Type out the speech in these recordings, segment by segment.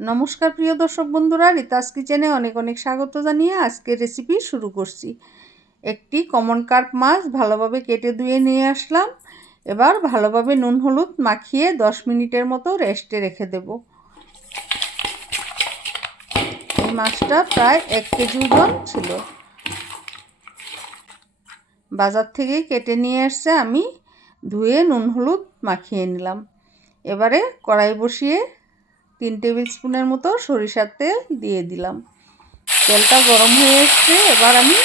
নমস্কার প্রিয় দর্শক বন্ধুরা, রিতাস কিচেনে অনেক অনেক স্বাগত জানিয়ে আজকের রেসিপি শুরু করছি। একটি কমন কার্প মাছ ভালোভাবে কেটে ধুয়ে নিয়ে আসলাম। এবার ভালোভাবে নুন হলুদ মাখিয়ে দশ মিনিটের মতো রেস্টে রেখে দেব। এই মাছটা প্রায় এক কেজি ওজন ছিল। বাজার থেকে কেটে নিয়ে আসছে আমি ধুয়ে নুন হলুদ মাখিয়ে নিলাম। এবারে কড়াই বসিয়ে তিন টেবিল স্পুনের মতো সরিষার তেল দিয়ে দিলাম। তেলটা গরম হয়ে এসছে, এবার আমি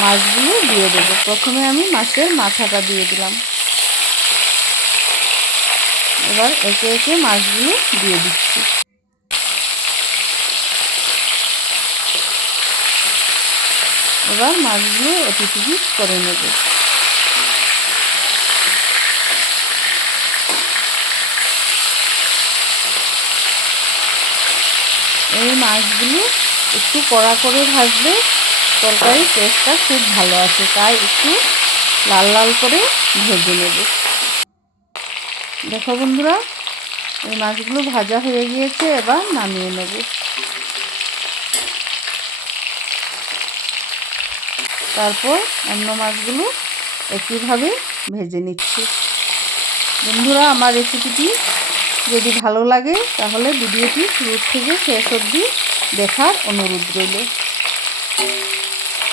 মাছগুলো দিয়ে দেবো। প্রথমে আমি মাছের মাথাটা দিয়ে দিলাম। এবার একে একে মাছগুলো দিয়ে দিচ্ছি। এবার মাছগুলো এটিটুকু করে নেব। এই মাছগুলো একটু কড়া করে ভাজলে তরকারির টেস্টটা খুব ভালো আসে। তাই একটু লাল লাল করে ভেজে নেব। দেখো বন্ধুরা, এই মাছগুলো ভাজা হয়ে গিয়েছে, এবার নামিয়ে নেব। তারপর অন্য মাছগুলো একইভাবে ভেজে নিচ্ছি। বন্ধুরা, আমার রেসিপিটি যদি ভালো লাগে, তাহলে ভিডিওটি শুরু থেকে শেষ অবধি দেখার অনুরোধ রইল।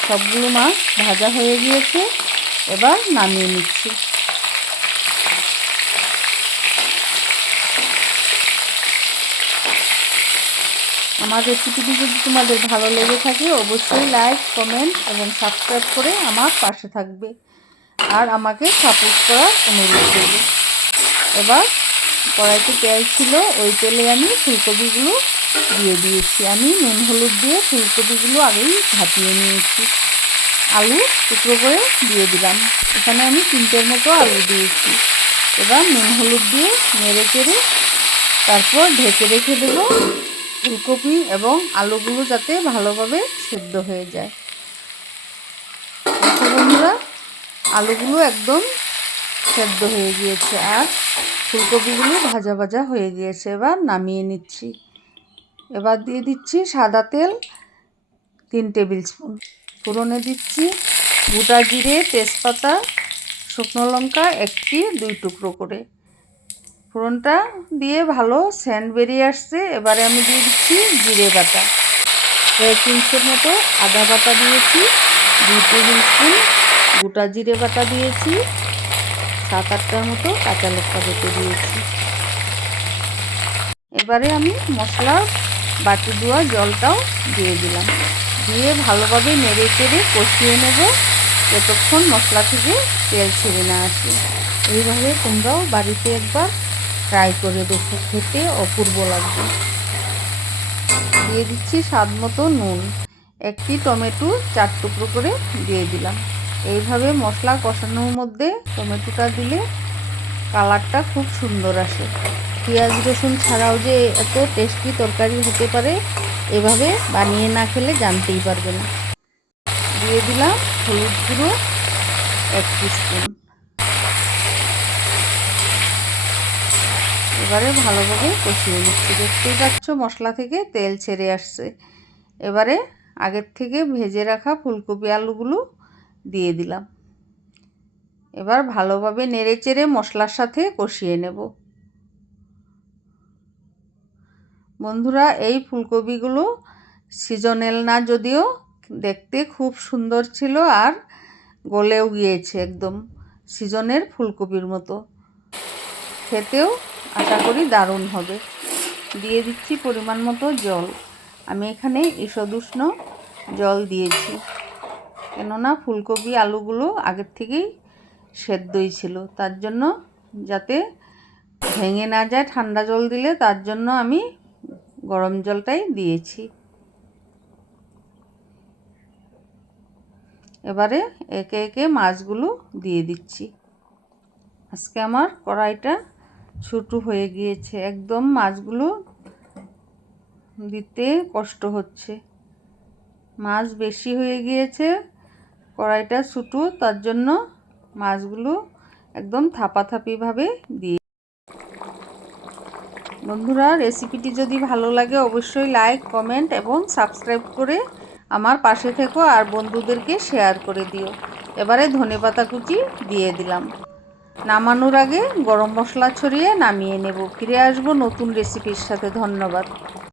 সবগুলো মাছ ভাজা হয়ে গিয়েছে, এবার নামিয়ে নিচ্ছি। আমার রেসিপিটি যদি তোমাদের ভালো লেগে থাকে, অবশ্যই লাইক, কমেন্ট এবং সাবস্ক্রাইব করে আমার পাশে থাকবে। আর আমাকে সাপোর্ট করার অনুরোধ করবে এবার কড়াইতে তেল ছিল, ওই তেলে আমি ফুলকপিগুলো দিয়ে দিয়েছি। আমি নুন, হলুদ দিয়ে ফুলকপিগুলো আগেই ভাপিয়ে নিয়েছি। আলু টুকরো করে দিয়ে দিলাম। এখানে আমি তিনটের মতো আলু দিয়েছি। এবার নুন, হলুদ দিয়ে নেড়ে চেড়ে তারপর ঢেকে রেখে দেব ফুলকপি এবং আলুগুলো যাতে ভালোভাবে সেদ্ধ হয়ে যায়। বন্ধুরা, আলুগুলো একদম সেদ্ধ হয়ে গিয়েছে। আর ফুলকপিগুলো ভাজা ভাজা হয়ে গিয়েছে, এবার নামিয়ে নিচ্ছি। এবার দিয়ে দিচ্ছি সাদা তেল, তিন টেবিল স্পুন ফোড়নে দিচ্ছি। গোটা জিরে, তেজপাতা, শুকনো লঙ্কা একটি, দুই টুকরো করে। ফোড়নটা দিয়ে ভালো স্যান্ড বেরিয়ে আসছে। এবারে আমি দিয়ে দিচ্ছি জিরে বাটা। কয়েক ইঞ্চের মতো আদা বাটা দিয়েছি, দুই টেবিল স্পুন গোটা জিরে বাটা দিয়েছি। সাত আটটার মতো কাঁচা লঙ্কা বেটে দিয়েছি। এবারে আমি মশলার বাটি দেওয়া জলটাও দিয়ে দিলাম। দিয়ে ভালোভাবে নেড়ে চেড়ে কষিয়ে নেব। যতক্ষণ মশলা থেকে তেল ছেড়ে না আসে। এইভাবে তোমরাও বাড়িতে একবার ট্রাই করে দেখো। খেতে অপূর্ব লাগবে। দিয়ে দিচ্ছি স্বাদ মতো নুন। একটি টমেটো চার টুকরো করে দিয়ে দিলাম। এইভাবে মশলা কষানোর মধ্যে টমেটোটা দিলে কালারটা খুব সুন্দর আসে। পেঁয়াজ, রসুন ছাড়াও যে এত টেস্টি তরকারি হতে পারে, এভাবে বানিয়ে না খেলে জানতেই পারবে না। দিয়ে দিলাম হলুদ গুঁড়ো এক স্পুন এবারে ভালোভাবে কষিয়ে নিচ্ছি। দেখতেই পাচ্ছ মশলা থেকে তেল ছেড়ে আসছে। এবারে আগের থেকে ভেজে রাখা ফুলকপি আলুগুলো দিয়ে দিলাম। এবার ভালোভাবে নেড়ে চেড়ে মশলার সাথে কষিয়ে নেব। বন্ধুরা, এই ফুলকপিগুলো সিজনেল না যদিও, দেখতে খুব সুন্দর ছিল আর গলেও গিয়েছে একদম সিজনের ফুলকপির মতো। খেতেও আশা করি দারুণ হবে। দিয়ে দিচ্ছি পরিমাণ মতো জল। আমি এখানে ঈষদুষ্ণ জল দিয়েছি। কেননা ফুলকপি, আলুগুলো আগের থেকেই সেদ্ধই ছিল। তার জন্য যাতে ভেঙে না যায় ঠান্ডা জল দিলে, তার জন্য আমি গরম জলটাই দিয়েছি। এবারে একে একে মাছগুলো দিয়ে দিচ্ছি। আজকে আমার কড়াইটা ছোটো হয়ে গিয়েছে। একদম মাছগুলো দিতে কষ্ট হচ্ছে। মাছ বেশি হয়ে গিয়েছে কড়াইটা ছোটো তার জন্য মাছগুলো একদম থাপাথাপিভাবে দিয়ে বন্ধুরা, রেসিপিটি যদি ভালো লাগে অবশ্যই লাইক, কমেন্ট এবং সাবস্ক্রাইব করে আমার পাশে থেকো আর বন্ধুদেরকে শেয়ার করে দিও। এবারে ধনেপাতা কুচি দিয়ে দিলাম। নামানোর আগে গরম মশলা ছড়িয়ে নামিয়ে নেব। ফিরে আসব নতুন রেসিপির সাথে। ধন্যবাদ।